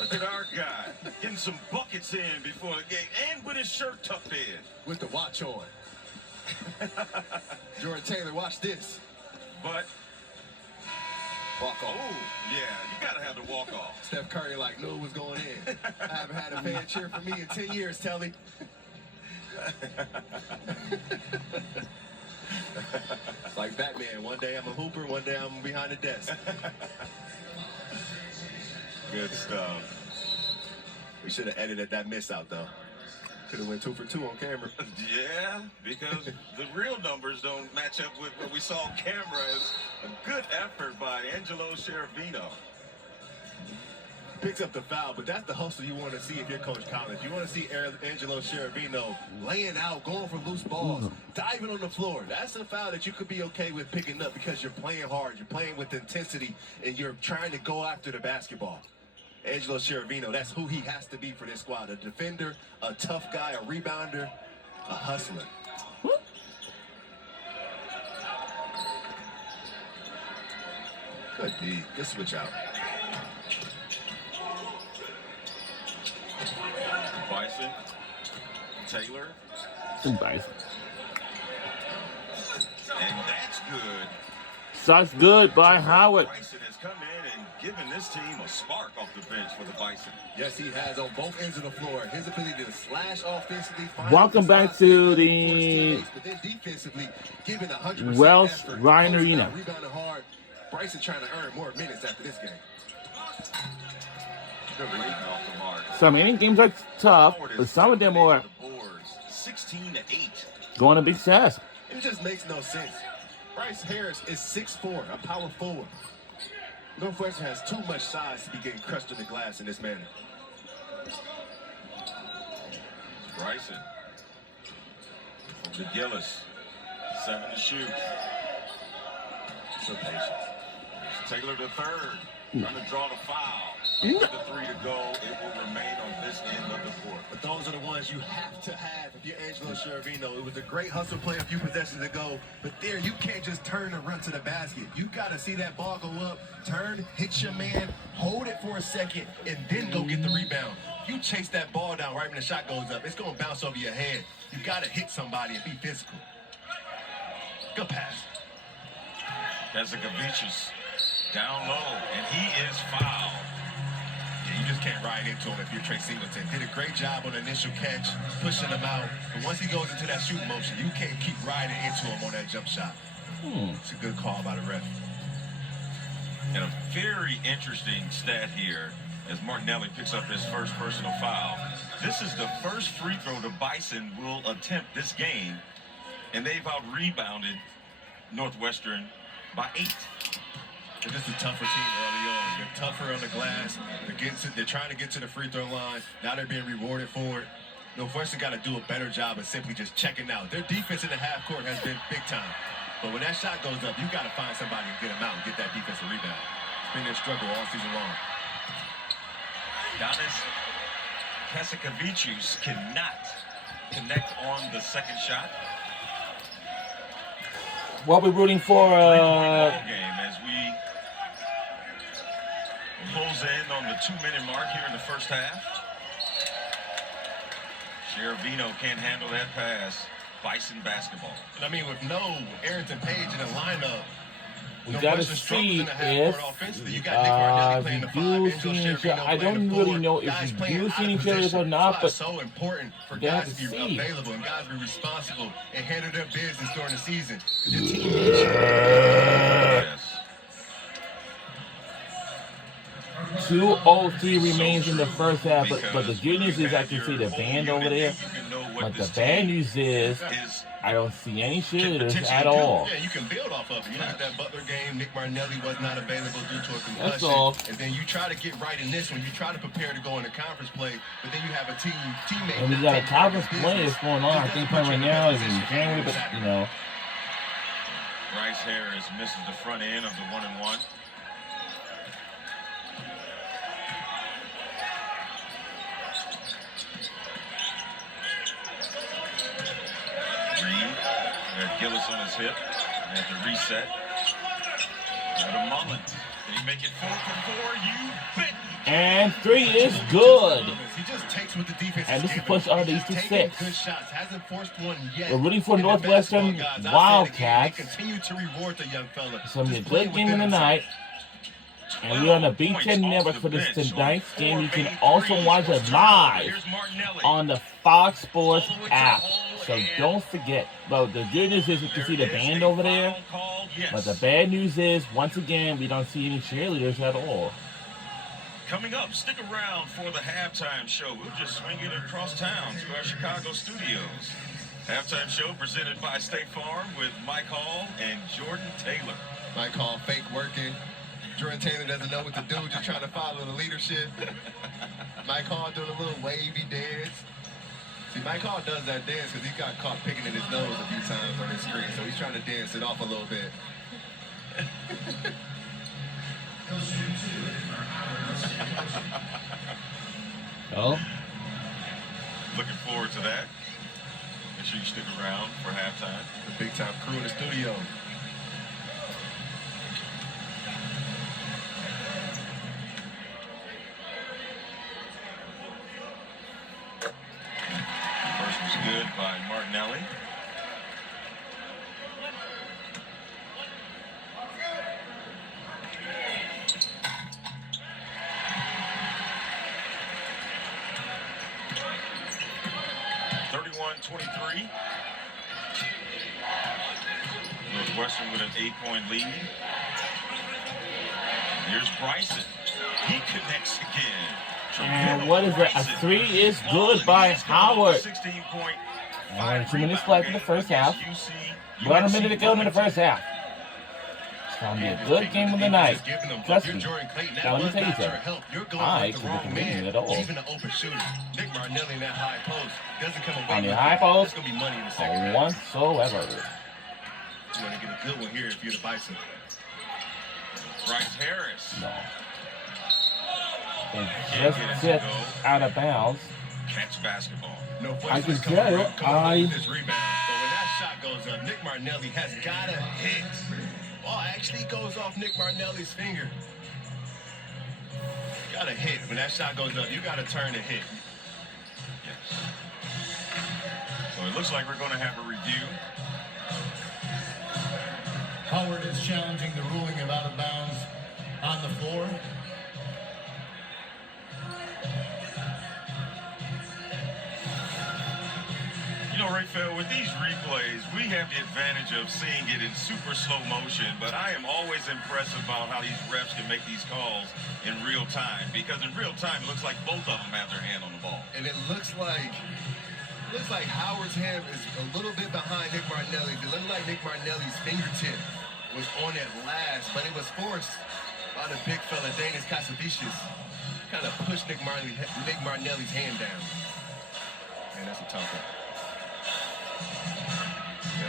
Look at our guy getting some buckets in before the game and with his shirt tucked in. With the watch on. Jordan Taylor, watch this. But walk off. Oh, yeah, you got to have the walk off. Steph Curry knew it was going in. I haven't had a fan cheer for me in 10 years, Telly. It's like Batman. One day I'm a hooper, one day I'm behind the desk. Good stuff. We should have edited that miss out, though. Could have went 2 for 2 on camera. Yeah, because the real numbers don't match up with what we saw on camera. As a good effort by Angelo Cherubino. Picks up the foul, but that's the hustle you want to see if you're Coach Collins. You want to see Angelo Cherubino laying out, going for loose balls, diving on the floor. That's a foul that you could be okay with picking up because you're playing hard, you're playing with intensity, and you're trying to go after the basketball. Angelo Cherubino, that's who he has to be for this squad. A defender, a tough guy, a rebounder, a hustler. Good D. Good switch out. Bison. Taylor. Bison. And that's good. Shots good by Howard. Bison has come in and given this team a spark off the bench for the Bison. Yes, he has on both ends of the floor. His ability to slash offensively. Welcome back to the defensively, giving 100% Wells effort. Ryan Arena. Rebounding hard. Bryson trying to earn more minutes after this game. Good reading off the mark. Some inning games are tough, but some of them are 16-8. going to big task. It just makes no sense. Bryce Harris is 6'4", a power forward. Northwestern has too much size to be getting crushed in the glass in this manner. Bryson. To Gillis. 7 to shoot. So patient. Taylor the third. Trying to draw the foul. With the 3 to go, it will remain on this end of the court. But those are the ones you have to have if you're Angelo Cherubino. It was a great hustle play a few possessions ago, but there you can't just turn and run to the basket. You got to see that ball go up, turn, hit your man, hold it for a second, and then go get the rebound. If you chase that ball down right when the shot goes up, it's going to bounce over your head. You got to hit somebody and be physical. Good pass. Kesikavicius down low, and he is fouled. Yeah, you just can't ride into him if you're Trey Singleton. Did a great job on the initial catch, pushing him out. But once he goes into that shoot motion, you can't keep riding into him on that jump shot. It's a good call by the ref. And a very interesting stat here as Martinelli picks up his first personal foul. This is the first free throw the Bison will attempt this game, and they've out-rebounded Northwestern by 8. They're just a tougher team early on. They're tougher on the glass. They're trying to get to the free throw line. Now they're being rewarded for it. Northwestern got to do a better job of simply just checking out. Their defense in the half court has been big time. But when that shot goes up, you got to find somebody and get them out and get that defensive rebound. It's been their struggle all season long. Giannis Kesikavicius cannot connect on the second shot. What we're rooting for game as we close in on the 2-minute mark here in the first half. Cherubino can't handle that pass. Bison basketball. And I mean, with no Arrington Page in the lineup, we gotta see if you got Nick Martinelli playing the 5, see each other. I don't really know if we do see each other or not, but it's so important for guys to be available and guys to be responsible and handle their business during the season. Yes. 2:03 remains in the first half, but the good news is I can see the band over there. But the bad news is I don't see any shooters at all. Yeah, you can build off of it. You know, that Butler game, Nick Martinelli was not available due to a concussion. That's all. And then you try to get right in this one. You try to prepare to go into conference play, but then you have a teammate. And we got a conference play that's going on. I think playing right now is in January, but you know. Bryce Harris misses the front end of the 1-and-1. Got Gillis on his hip. And at the reset. To Mullen. Can he make it 4 for 4? You bet. And 3 is good. He just takes what the defense And this is giving push him. under He's to taking 6. good shots. Hasn't forced one yet. We're rooting for And the Northwestern basketball guys, Wildcats. They continue to reward the young fella. It's going to be a Just playing good game of within the night. And we're on the Big Ten Network for this tonight's game. You can also watch it live on the Fox Sports app. So don't forget. But the good news is you can see the band over there. But the bad news is, once again, we don't see any cheerleaders at all. Coming up, stick around for the halftime show. We'll just swing it across town to our Chicago studios. Halftime show presented by State Farm with Mike Hall and Jordan Taylor. Mike Hall fake working. Jordan Taylor doesn't know what to do, just trying to follow the leadership. Mike Hall doing a little wavy dance. See, Mike Hall does that dance because he got caught picking at his nose a few times on his screen, so he's trying to dance it off a little bit. Oh. Looking forward to that. Make sure you stick around for halftime. The big time crew in the studio. First was good by Martinelli. Northwestern with an 8-point lead. Here's Bryson. He connects again. And what is it? A 3 is good by Howard. 16-point. And 2 minutes left in the first half. About a minute to go in the first half. It's going to be a good game of the night. Trust me. Now, let me tell you something. I could be convincing at all. Even an open shooter. Nick Martinelli in that high post doesn't come away On the with high it. post, There's going to be money in the second half. whatsoever. You want to get a good one here if you're the Bison. Bryce Harris. No. It just tipped out of bounds. Catch basketball. No I can coming tell you, around, coming with this rebound. But when that shot goes up, Nick Martinelli has got to hit. Ball actually goes off Nick Martinelli's finger. Got to hit. When that shot goes up, you got to turn and hit. Yes. So it looks like we're going to have a review. Howard is challenging the ruling of out of bounds on the floor. You know, Raphael, with these replays, we have the advantage of seeing it in super slow motion, but I am always impressed about how these refs can make these calls in real time, because in real time, it looks like both of them have their hand on the ball. And it looks like Howard's hand is a little bit behind Nick Martinelli's. It looked like Nick Martinelli's fingertip was on it last, but it was forced by the big fella, Danis Kasavicius. Kind of pushed Nick Martinelli's hand down. And that's a tough one.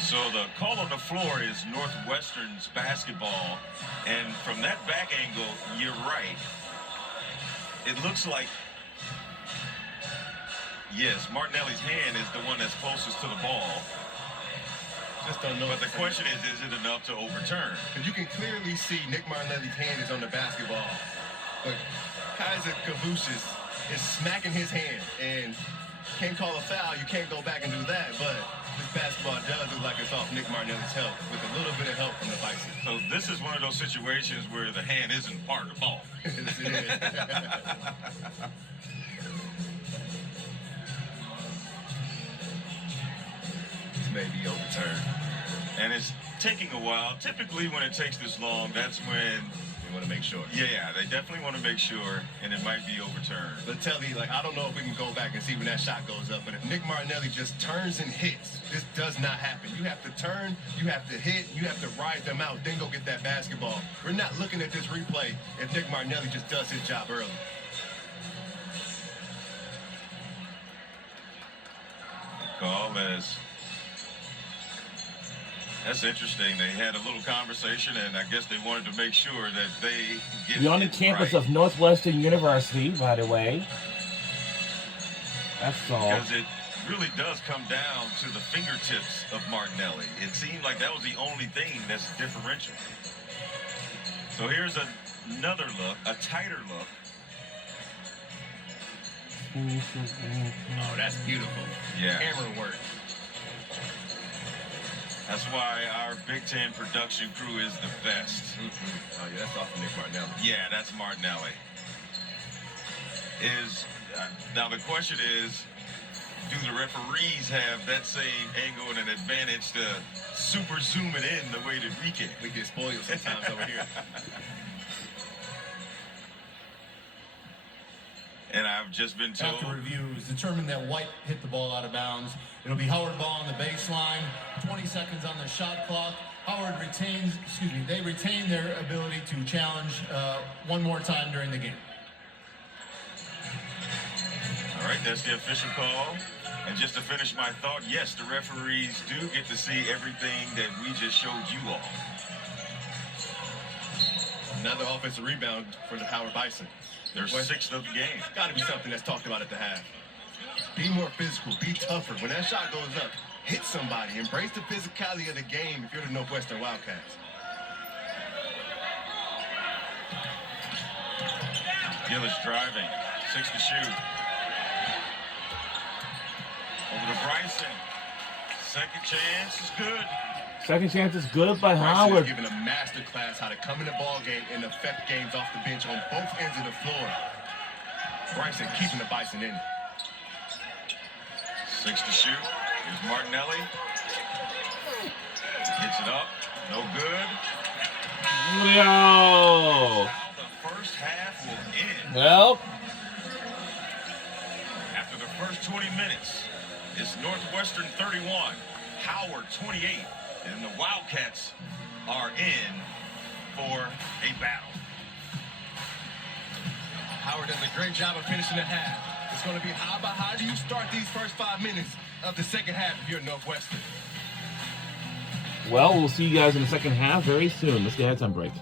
So the call on the floor is Northwestern's basketball, and from that back angle, you're right. It looks like, yes, Martinelli's hand is the one that's closest to the ball. Just don't know. But the question is it enough to overturn? Because you can clearly see Nick Martinelli's hand is on the basketball. But Kaiser Kavushis is smacking his hand, and can't call a foul. You can't go back and do that, but this basketball does look like it's off Nick Martinelli's help with a little bit of help from the Bison. So this is one of those situations where the hand isn't part of the ball. Yes, it is. This may be overturned. And it's taking a while. Typically when it takes this long, that's when They want to make sure. yeah, they definitely want to make sure, and it might be overturned. But tell me, like, I don't know if we can go back and see when that shot goes up, but if Nick Martinelli just turns and hits, this does not happen. You have to turn, you have to hit, you have to ride them out, then go get that basketball. We're not looking at this replay if Nick Martinelli just does his job early. Call as that's interesting. They had a little conversation, and I guess they wanted to make sure that they get We're on the it campus right. of Northwestern University, by the way. That's all. Because it really does come down to the fingertips of Martinelli. It seemed like that was the only thing that's differential. So here's a another look, a tighter look. Oh, that's beautiful. Yeah. Camera work. That's why our Big Ten production crew is the best. Oh, yeah, that's off of Nick Martinelli. Yeah, that's Martinelli. Now the question is, do the referees have that same angle and an advantage to super zoom it in the way that we can? We get spoiled sometimes over here. And I've just been told. After review, it was determined that White hit the ball out of bounds. It'll be Howard ball on the baseline. 20 seconds on the shot clock. Howard they retain their ability to challenge one more time during the game. All right, that's the official call. And just to finish my thought, yes, the referees do get to see everything that we just showed you all. Another offensive rebound for the Howard Bison. Their sixth of the game. Got to be something that's talked about at the half. Be more physical. Be tougher. When that shot goes up, hit somebody. Embrace the physicality of the game if you're the Northwestern Wildcats. Gillis driving. 6 to shoot. Over to Bryson. Second chance is good. Second chance is good by Bryson Howard. is giving a master class how to come in the ball game and affect games off the bench on both ends of the floor. Bryson keeping the Bison in. 6 to shoot. Here's Martinelli. Gets it up. No good. No. How the first half will end. Well, After the first 20 minutes, it's Northwestern 31, Howard 28, and the Wildcats are in for a battle. Howard does a great job of finishing the half. It's going to be how do you start these first 5 minutes of the second half if you're Northwestern? we'll see you guys in the second half very soon. Let's get a halftime break.